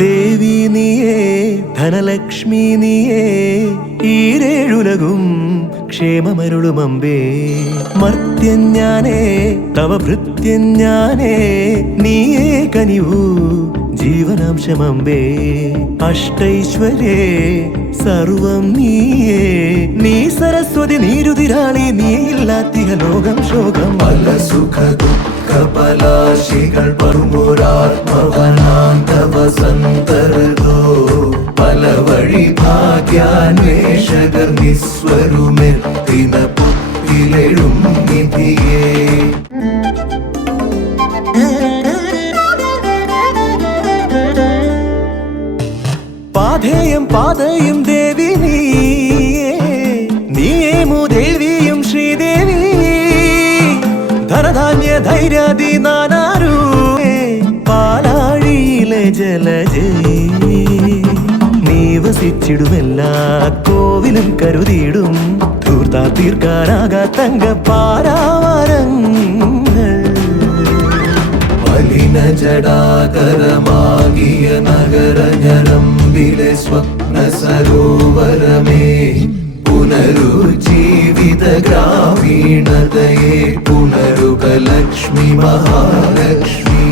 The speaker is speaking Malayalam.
ദേവി നീയേ ധനലക്ഷ്മി നീയേ ഈരേഴുലകും ക്ഷേമമരുളുമമ്പേ മർത്യൻ ഞാനേ തവ ഭൃത്യൻ ഞാനേ നീയേ കനിവൂ ജീവനാംശമമ്പേ അഷ്ടൈശ്വര്യേ സർവം നീയേ നീ സരസ്വതി നീരുതിരാളി നീയില്ലാത്തിക ലോകം ശോകം പല സുഖ ദുഃഖ പലാശികൾ പറുമൊരാത്മവനാന്തവ സന്തരതോ പല വഴി ഭാഗ്യാന്വേഷകർ നിസ്വരുമെത്തിന പുത്തിലെഴും നിധിയേ പാധേയം പാതയും ദേവി നീയേ മൂദേവിയും ശ്രീദേവി ധനധാന്യ ധൈര്യാദി നാനാരൂ പാലാഴിയിലെ ജലജേ നീ വസിച്ചിടുമെല്ലാ കോവിലും കരുതിയിടും ധൂർത്താ തീർക്കാനാകാ തങ്കപ്പാരാവാരങ്ങൾ മലിന ജടാകരമാകിയ നഗരഞരമ്പിലെ സ്വപ്ന സരോവരമേ പുനരുജ്ജീവിത ഗ്രാമീണതയെ പുനരുക ലക്ഷ്മി മഹാലക്ഷ്മി